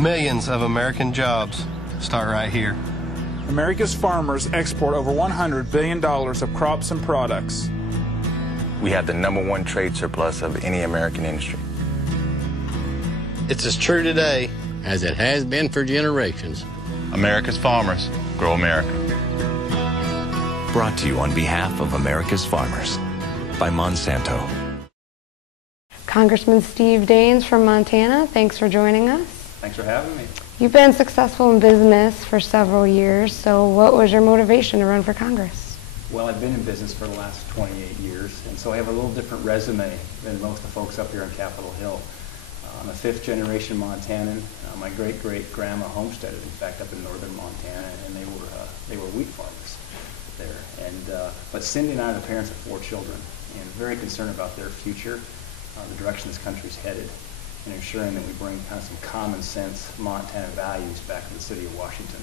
Millions of American jobs start right here. America's farmers export over $100 billion of crops and products. We have the #1 trade surplus of any American industry. It's as true today as it has been for generations. America's farmers grow America. Brought to you on behalf of America's farmers by Monsanto. Congressman Steve Daines from Montana, thanks for joining us. Thanks for having me. You've been successful in business for several years, so what was your motivation to run for Congress? Well, I've been in business for the last 28 years, and so I have a little different resume than most of the folks up here on Capitol Hill. I'm a fifth-generation Montanan. My great-great-grandma homesteaded, in fact, up in northern Montana, and they were wheat farmers there. And but Cindy and I are the parents of 4 children, and very concerned about their future, the direction this country's headed, and ensuring that we bring kind of some common sense Montana values back to the city of Washington.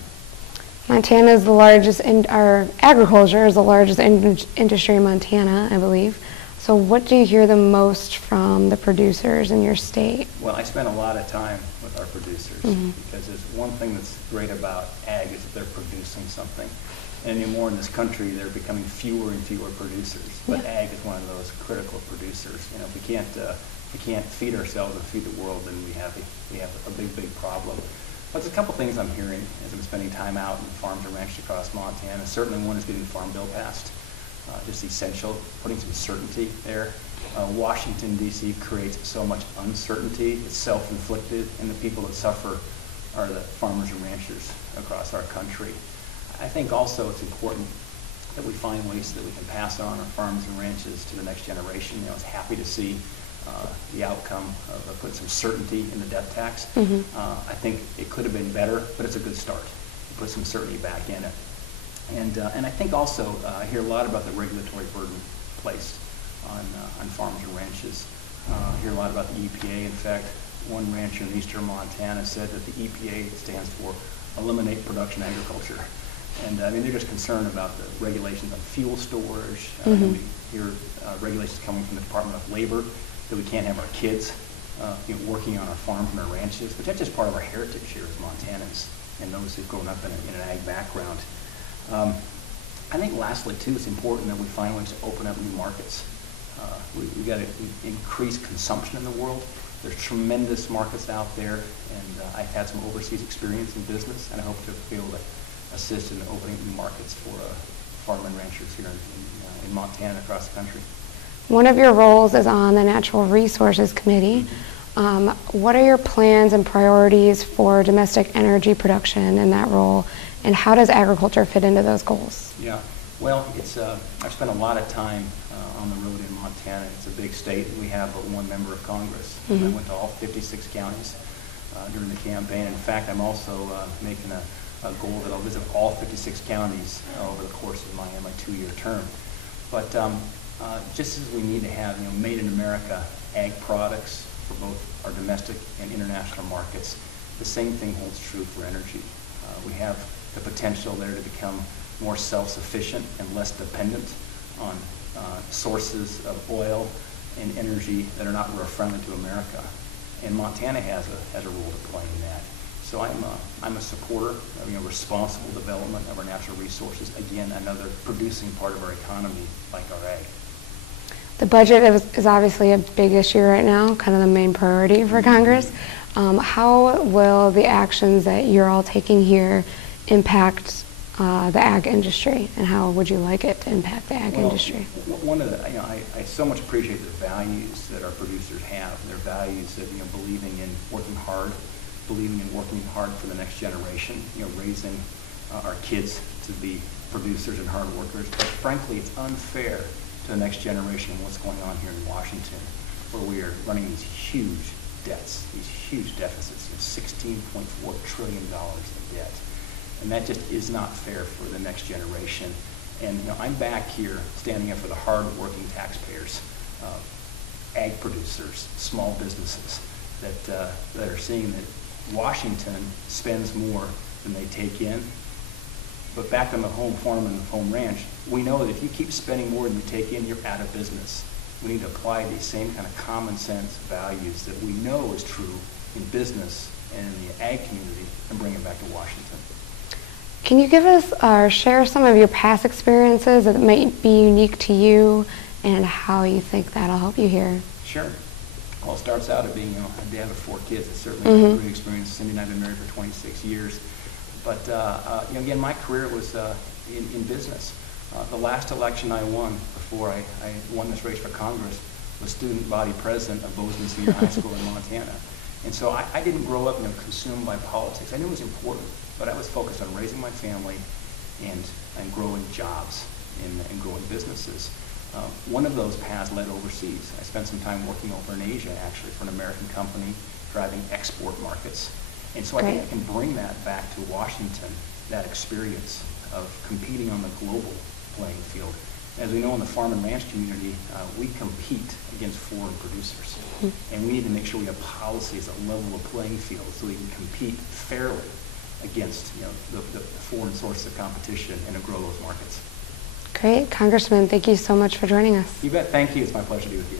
Montana is the largest, our agriculture is the largest industry in Montana, I believe. So what do you hear the most from the producers in your state? Well, I spend a lot of time with our producers because there's one thing that's great about ag is that they're producing something. And anymore in this country, they're becoming fewer and fewer producers. But ag is one of those critical producers. You know, if we can't feed ourselves and feed the world, then we have a big problem. But there's a couple things I'm hearing as I'm spending time out in farms and ranches across Montana. Certainly one is getting the Farm Bill passed. Just essential, putting some certainty there. Washington, D.C. creates so much uncertainty. It's self-inflicted, and the people that suffer are the farmers and ranchers across our country. I think also it's important that we find ways that we can pass on our farms and ranches to the next generation. You know, I was happy to see the outcome of putting some certainty in the death tax. I think it could have been better, but it's a good start. Put some certainty back in it. And I think also I hear a lot about the regulatory burden placed on farms and ranches. I hear a lot about the EPA. In fact, one rancher in eastern Montana said that the EPA stands for Eliminate Production Agriculture. And I mean, they're just concerned about the regulations on fuel storage. We hear regulations coming from the Department of Labor that we can't have our kids working on our farms and our ranches, but that's just part of our heritage here as Montanans and those who've grown up in an ag background. I think lastly, too, it's important that we find ways to open up new markets. We've got to increase consumption in the world. There's tremendous markets out there, and I've had some overseas experience in business, and I hope to be able to assist in opening new markets for farm and ranchers here in Montana and across the country. One of your roles is on the Natural Resources Committee. What are your plans and priorities for domestic energy production in that role, and how does agriculture fit into those goals? Yeah, well, I've spent a lot of time on the road in Montana. It's a big state, and we have but one member of Congress. I went to all 56 counties during the campaign. In fact, I'm also making a goal that I'll visit all 56 counties over the course of my 2-year term. But just as we need to have made in America ag products for both our domestic and international markets, the same thing holds true for energy. We have the potential there to become more self-sufficient and less dependent on sources of oil and energy that are not real friendly to America. And Montana has a role to play in that. So I'm a supporter of responsible development of our natural resources. Again, another producing part of our economy like our ag. The budget is obviously a big issue right now, kind of the main priority for Congress. How will the actions that you're all taking here impact the ag industry, and how would you like it to impact the ag industry? One of the, I so much appreciate the values that our producers have. Their values of believing in working hard, believing in working hard for the next generation, raising our kids to be producers and hard workers. But frankly, it's unfair to the next generation what's going on here in Washington, where we are running these huge debts, these huge deficits, $16.4 trillion of debt. And that just is not fair for the next generation. And I'm back here standing up for the hard-working taxpayers, ag producers, small businesses that are seeing that Washington spends more than they take in. But back on the home farm and the home ranch, we know that if you keep spending more than you take in, you're out of business. We need to apply these same kind of common sense values that we know is true in business and in the ag community and bring it back to Washington. Can you give us or share some of your past experiences that might be unique to you and how you think that'll help you here? Sure. Well, it starts out at being, a dad of 4 kids. It's certainly a great experience. Cindy and I have been married for 26 years. But, again, my career was in business. The last election I won before I won this race for Congress was student body president of Bozeman Senior High School in Montana. And so I didn't grow up, consumed by politics. I knew it was important, but I was focused on raising my family and growing jobs and growing businesses. One of those paths led overseas. I spent some time working over in Asia, actually, for an American company driving export markets. And so I think I can bring that back to Washington, that experience of competing on the global playing field. As we know, in the farm and ranch community, we compete against foreign producers. And we need to make sure we have policies that level the playing field so we can compete fairly against the foreign sources of competition and to grow those markets. Great. Congressman, thank you so much for joining us. You bet. Thank you. It's my pleasure to be with you.